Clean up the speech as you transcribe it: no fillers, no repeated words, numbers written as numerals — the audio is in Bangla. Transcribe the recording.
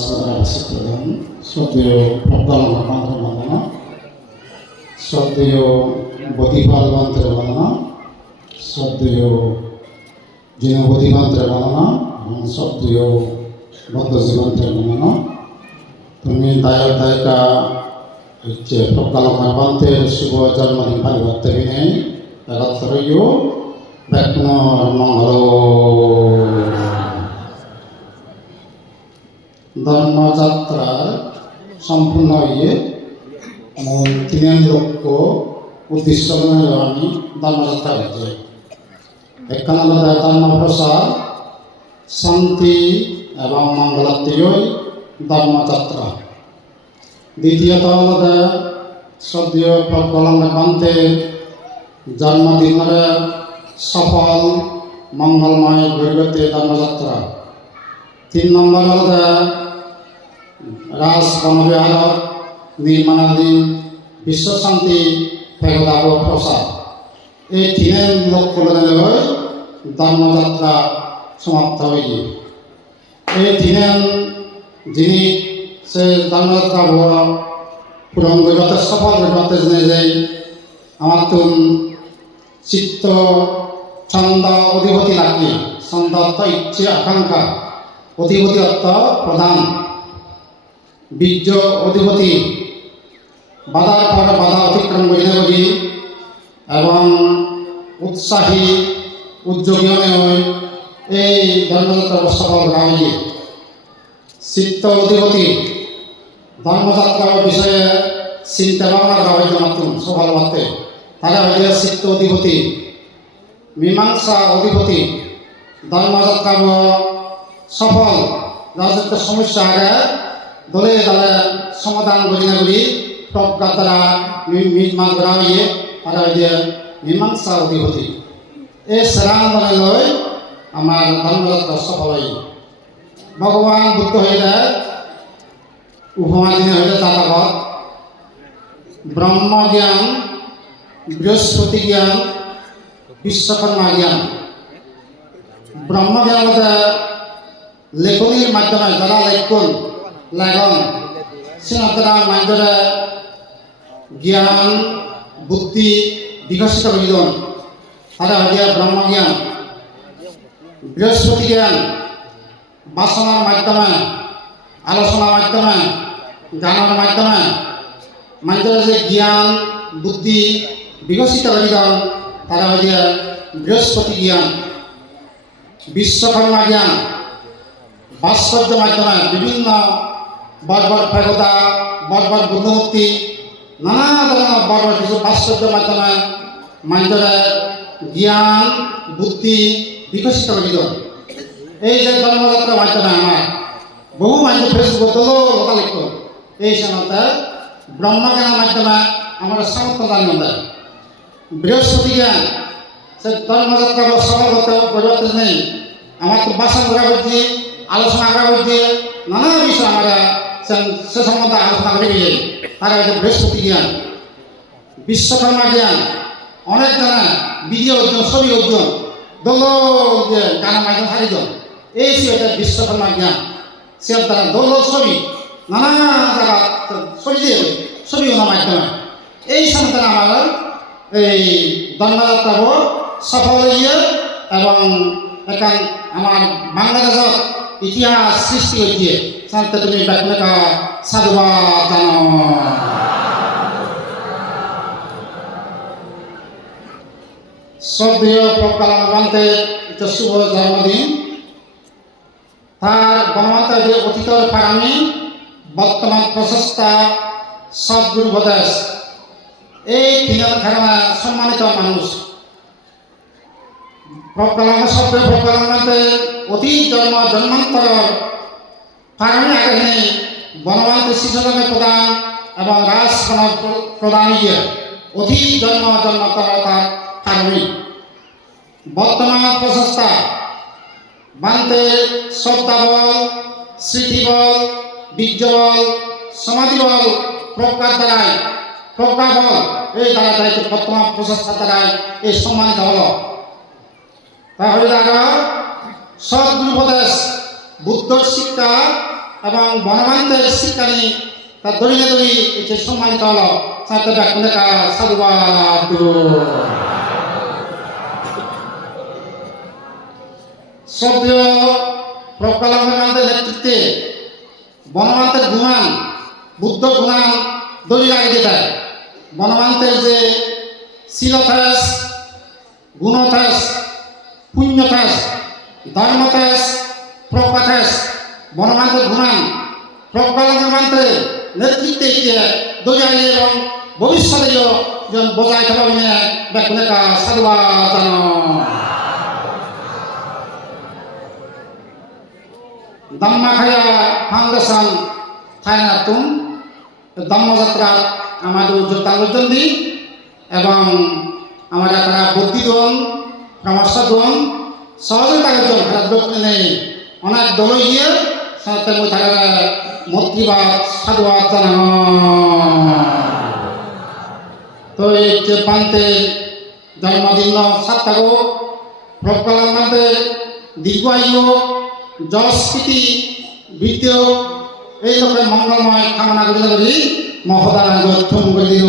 প্রধান শ্রদ্ধেয় প্রজ্ঞান মন্ত্র বন্দনা, শ্রদ্ধেয় বদিপাল মন্ত্র বন্দনা, শ্রদ্ধেয় জিনবদি মন্ত্র বন্দনা এবং শ্রদ্ধেয় বদ্ধজী মন্ত্র বন্দনা। তুমি দায়ক দায়িকা হচ্ছে প্রজ্ঞান মন্ত্রের শুভ জন্মদিন পালিবার্তে নেই একত্রীয় ব্যাকুণ মঙ্গল। ধর্মযাত্রার সম্পূর্ণ মূল 3 লক্ষ্য উদ্দেশ্য আমি ধর্মযাত্রা হয়েছে। একখানা ধর্ম প্রসার, শান্তি এবং মঙ্গলাত্মীয় ধর্মযাত্রা। দ্বিতীয়ত শ্রদ্ধেয় প্রজ্ঞান মন্ত্রের জন্মদিনের সফল মঙ্গলময় গরিবতে ধর্মযাত্রা। 3 নম্বর রাজ বনবিহার নির্মাণাধীন বিশ্বশান্তি ফেরদাব প্রসাদ। এই 3 লক্ষ্য ধর্মযাত্রা সমাপ্ত হয়ে এই 3 যিনি সে ধর্মযাত্রা পূরণ করতে সফল করতে জেনে যাই আমার তুম চিত্ত ছন্দ অধিপতি লাগে। ছন্দ অর্থ ইচ্ছে আকাঙ্ক্ষা, অধিপতি অর্থ প্রধান, বীর্য অধিপতি বাধার পর বাধা অতিক্রম করিতে করি এবং উৎসাহী উদ্যোগী এই ধর্মযাত্রা সফল করা হয়ে। চিত্ত অধিপতি ধর্মযাত্রার বিষয়ে চিন্তা ভাবনা করা হয়েছে মাত্র সফল করতে, তারা হয়েছে চিত্ত অধিপতি। মীমাংসা অধিপতি ধর্মযাত্রা সফল রাজনৈতিক সমস্যা আগে দলে দলে সমাধান করি না করি প্রজ্ঞার দ্বারা নির্মাণ করা হয়ে তারা হয়েছে মীমাংসা অধিপতি। এই শ্রেণ বলে আমার ধর্মযাত্রা সফল হয়ে। ভগবান বুদ্ধ হইলে উপমা দিনে হইলে তাতাগত ব্রহ্ম জ্ঞান, বৃহস্পতি জ্ঞান, বিশ্বকর্মা জ্ঞান। ব্রহ্ম জ্ঞান লেখনির মাধ্যমে যারা লেখন সিনাতরা মাধ্যমে জ্ঞান বুদ্ধি বিকশিত করিলেন, তারা হইয়া ব্রহ্ম জ্ঞান। বৃহস্পতি জ্ঞান বাসনার মাধ্যমে, আলোচনার মাধ্যমে, গানের মাধ্যমে মানুষের যে জ্ঞান বুদ্ধি বিকশিত করিলেন, তারা হইয়া বৃহস্পতি জ্ঞান। বিশ্বকর্মা জ্ঞান ভাস্কর্যের মাধ্যমে বিভিন্ন বড় বড় ফেরতা, বড় বড় বুদ্ধমূর্তি, নানা ধরনের বড় বড় কিছু ভাস্কর্যের মাধ্যমে মানুষের জ্ঞান বুদ্ধি বিকশিত করিল। এই যে ধর্মযাত্রার মাধ্যমে আমার বহু মানুষ ফেসবুক কথা লিখ এই সময় ব্রহ্মজ্ঞানের মাধ্যমে আমরা সামর্থ্য দান দেয়। বৃহস্পতি জ্ঞান সে ধর্মযাত্রা সফল হতে পরিবর্তন নেই। আমার তো বাসা করা হচ্ছে, আলোচনা করা হচ্ছে, নানা বিষয় আমরা সে সম্বন্ধে আলোচনা করে গিয়ে তারা হচ্ছে বৃহস্পতি জ্ঞান। বিশ্বকর্মা জ্ঞান অনেক জানা ভিডিও অর্জন, ছবি অর্জন, দল যে গানের মাধ্যমে সারিজন, এই সে বিশ্বকর্মা জ্ঞান। সে তারা দল ছবি নানা জায়গা ছবি দিয়ে ছবি ওনার মাধ্যমে এই সময় তারা আমার এই ধর্মযাত্রা সফল হয়ে এবং এখন আমার বাংলাদেশের ইতিহাস সৃষ্টি হয়েছে। সাথে তুমি ব্যাকুণেকা সাধুবাদ জানো। শ্রদ্ধেয় প্রজ্ঞান মন্ত্রের শুভ জন্মদিন। তার গণমাতা যে অতীতের পারামি বর্তমান প্রশস্তা সদ্গুরু উপদেশ, এই 3 ধারণা সম্মানিত মানুষ। শ্রদ্ধেয় প্রজ্ঞান মন্ত্রের অতীত জন্মান্তর পারামি আগে নেই বনমন্ত্রী শিশুজনের প্রদান এবং রাজ প্রদান অতীত জন্মান্তর তার পারামি। বর্তমান প্রশস্তা বান্তের শ্রদ্ধাবল, স্মৃতিবল, বীর্যবল, সমাধিবল, প্রজ্ঞার দ্বারায় প্রজ্ঞাবল এই দ্বারা দায়িত্ব বর্তমান প্রশস্তা দ্বারায় এই সম্মানিত হল। তাহলে তারা সদ্গুরু উপদেশ বুদ্ধর শিক্ষা এবং বনমান্তের শিক্ষানি তার দলিলে দলি এটি সম্মানিত হল সাথে ব্যাকুণেকা সাধুবাদ শ্রদ্ধেয় প্রজ্ঞালম্বনের নেতৃত্বে বনমান্তের গুণান বুদ্ধ গুণান দলিল আগে দেয় বনমান্তের যে শীলতাস গুণতাস পুণ্যতাস ধর্মতাস প্রজ্ঞাতাস বনমান্তের গুণান প্রজ্ঞালম্বনের নেতৃত্বে দলিল এবং ভবিষ্যতেও যেন বজায় থাকবে ব্যাকুণেকা সাধুবাদ জানো Dhammakaya Foundation Thainatum ধর্মযাত্রা আমাদের উদ্যোক্তা জন্য এবং আমাদের তারা বুদ্ধিদন পরামর্শদন সহযোগিতার জন্য দক্ষিণে অনেক দল গিয়ে সাথে তারা মন্ত্রীবাদ সাধুবাদ জানানো তো এই যে প্রান্তে জন্মদিন সাপ্তাহ প্রজ্ঞালম্বদের দীর্ঘায়ু জলস্ফীতি বৃদ্ধি এই রকম মঙ্গলময় কামনা করি মহোদয় গঠন করে দিল।